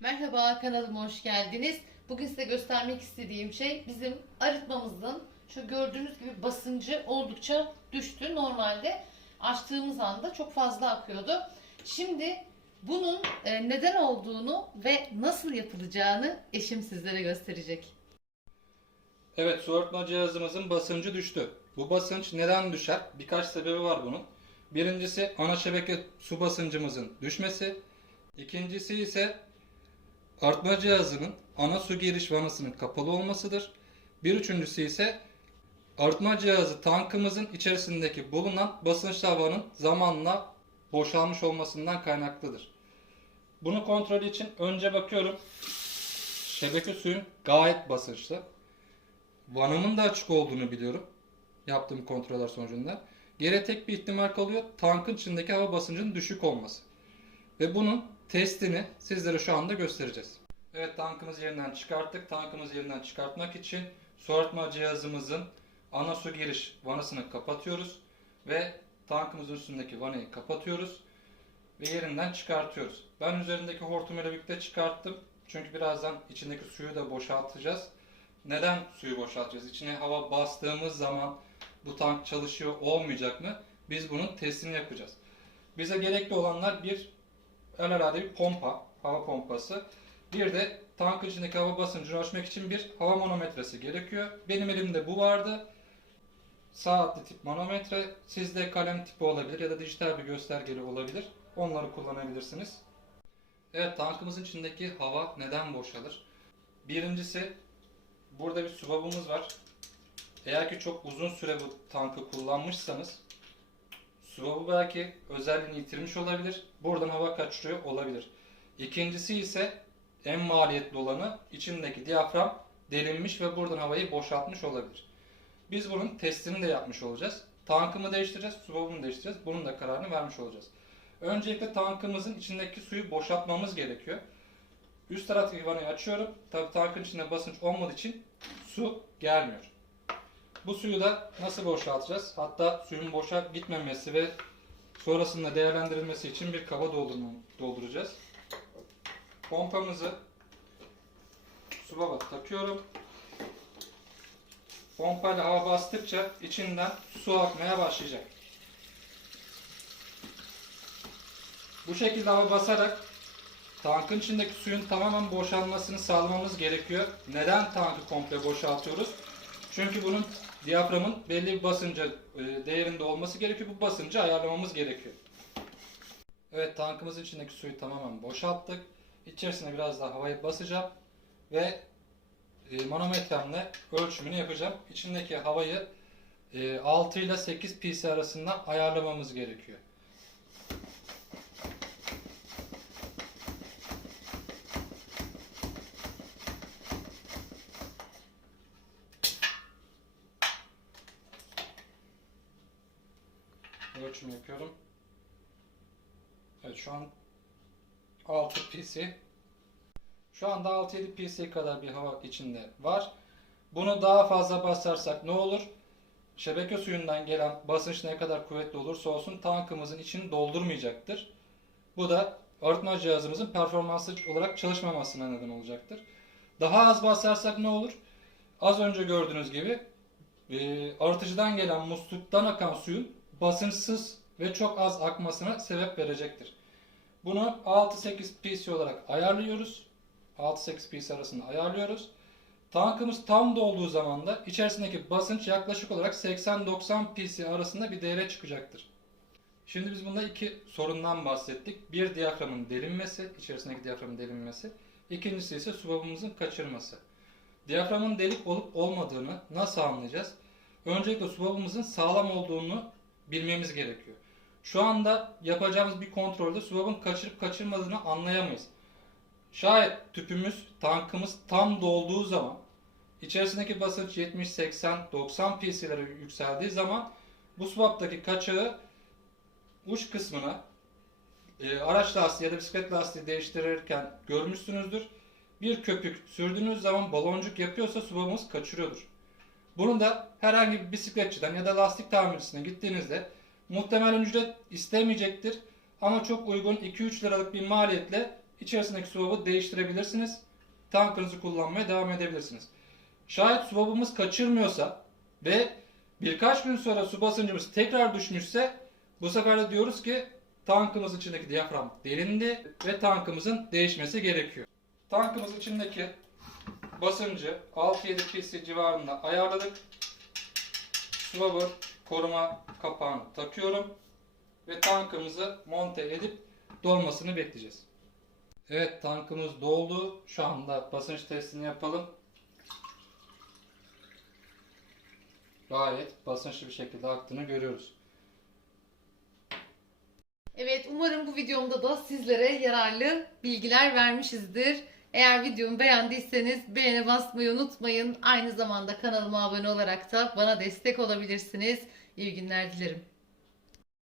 Merhaba kanalıma hoş geldiniz. Bugün size göstermek istediğim şey bizim arıtmamızın şu gördüğünüz gibi basıncı oldukça düştü. Normalde açtığımız anda çok fazla akıyordu. Şimdi bunun e, neden olduğunu ve nasıl yapılacağını eşim sizlere gösterecek. Evet, su arıtma cihazımızın basıncı düştü. Bu basınç neden düşer? Birkaç sebebi var bunun. Birincisi ana şebeke su basıncımızın düşmesi. İkincisi ise arıtma cihazının ana su giriş vanasının kapalı olmasıdır. Bir üçüncüsü ise arıtma cihazı tankımızın içerisindeki bulunan basınçlı havanın zamanla boşalmış olmasından kaynaklıdır. Bunu kontrol için önce bakıyorum. Şebeke suyun gayet basınçlı. Vanamın da açık olduğunu biliyorum. Yaptığım kontroller sonucunda. Geriye tek bir ihtimal kalıyor. Tankın içindeki hava basıncının düşük olması. Ve bunun testini sizlere şu anda göstereceğiz. Evet tankımızı yerinden çıkarttık. Tankımızı yerinden çıkartmak için su arıtma cihazımızın ana su giriş vanasını kapatıyoruz. Ve tankımızın üstündeki vanayı kapatıyoruz. Ve yerinden çıkartıyoruz. Ben üzerindeki hortumuyla birlikte çıkarttım. Çünkü birazdan içindeki suyu da boşaltacağız. Neden suyu boşaltacağız? İçine hava bastığımız zaman bu tank çalışıyor olmayacak mı? Biz bunun testini yapacağız. Bize gerekli olanlar bir alelade bir pompa, hava pompası. Bir de tankın içindeki hava basıncını ölçmek için bir hava manometresi gerekiyor. Benim elimde bu vardı. Saatli tip manometre. Sizde kalem tipi olabilir ya da dijital bir göstergeli olabilir. Onları kullanabilirsiniz. Evet tankımızın içindeki hava neden boşalır? Birincisi Burada bir subabımız var. Eğer ki çok uzun süre bu tankı kullanmışsanız subabı belki özelliğini yitirmiş olabilir. Buradan hava kaçırıyor olabilir. İkincisi ise en maliyetli olanı içindeki diyafram delinmiş ve buradan havayı boşaltmış olabilir. Biz bunun testini de yapmış olacağız. Tankımı değiştireceğiz, subabımı değiştireceğiz. Bunun da kararını vermiş olacağız. Öncelikle tankımızın içindeki suyu boşaltmamız gerekiyor. Üst taraftaki vanayı açıyorum. Tabii tankın içinde basınç olmadığı için su gelmiyor. Bu suyu da nasıl boşaltacağız? Hatta suyun boşa gitmemesi ve sonrasında değerlendirilmesi için bir kaba dolduracağız. Pompamızı su baba takıyorum. Pompayla hava bastıkça içinden su akmaya başlayacak. Bu şekilde hava basarak Tankın içindeki suyun tamamen boşalmasını sağlamamız gerekiyor. Neden tankı komple boşaltıyoruz? Çünkü bunun diyaframın belli bir basınca e, değerinde olması gerekiyor. Bu basıncı ayarlamamız gerekiyor. Evet tankımızın içindeki suyu tamamen boşalttık. İçerisine biraz daha havayı basacağım ve e, manometremle ölçümünü yapacağım. İçindeki havayı e, 6 ile 8 psi arasında ayarlamamız gerekiyor. Ölçüm yapıyorum. Evet şu an 6 psi. Şu anda 6-7 psi kadar bir hava içinde var. Bunu daha fazla basarsak ne olur? Şebeke suyundan gelen basınç ne kadar kuvvetli olursa olsun tankımızın içini doldurmayacaktır. Bu da arıtma cihazımızın performanslı olarak çalışmamasına neden olacaktır. Daha az basarsak ne olur? Az önce gördüğünüz gibi e, arıtıcıdan gelen musluktan akan suyun basınçsız ve çok az akmasına sebep verecektir. Bunu 6-8 psi olarak ayarlıyoruz. 6-8 psi arasında ayarlıyoruz. Tankımız tam dolduğu zaman da içerisindeki basınç yaklaşık olarak 80-90 psi arasında bir değere çıkacaktır. Şimdi biz bunda iki sorundan bahsettik. Bir diyaframın delinmesi, içerisindeki diyaframın delinmesi. İkincisi ise subabımızın kaçırması. Diyaframın delik olup olmadığını nasıl anlayacağız? Öncelikle subabımızın sağlam olduğunu bilmemiz gerekiyor. Şu anda yapacağımız bir kontrolde subabın kaçırıp kaçırmadığını anlayamayız. Şayet tüpümüz, tankımız tam dolduğu zaman içerisindeki basınç 70, 80, 90 psi'lere yükseldiği zaman bu subaptaki kaçağı uç kısmına e, araç lastiği ya da bisiklet lastiği değiştirirken görmüşsünüzdür. Bir köpük sürdüğünüz zaman baloncuk yapıyorsa subabımız kaçırıyordur. Bunu da herhangi bir bisikletçiden ya da lastik tamircisine gittiğinizde muhtemelen ücret istemeyecektir. Ama çok uygun 2-3 liralık bir maliyetle içerisindeki swab'ı değiştirebilirsiniz. Tankınızı kullanmaya devam edebilirsiniz. Şayet swab'ımız kaçırmıyorsa ve birkaç gün sonra su basıncımız tekrar düşmüşse bu sefer de diyoruz ki tankımız içindeki diyafram derindi ve tankımızın değişmesi gerekiyor. Tankımız içindeki basıncı 6-7 psi civarında ayarladık. Swabber koruma kapağını takıyorum ve tankımızı monte edip dolmasını bekleyeceğiz. Evet tankımız doldu. Şu anda basınç testini yapalım. Gayet basınçlı bir şekilde aktığını görüyoruz. Evet umarım bu videomda da sizlere yararlı bilgiler vermişizdir. Eğer videomu beğendiyseniz beğene basmayı unutmayın. Aynı zamanda kanalıma abone olarak da bana destek olabilirsiniz. İyi günler dilerim.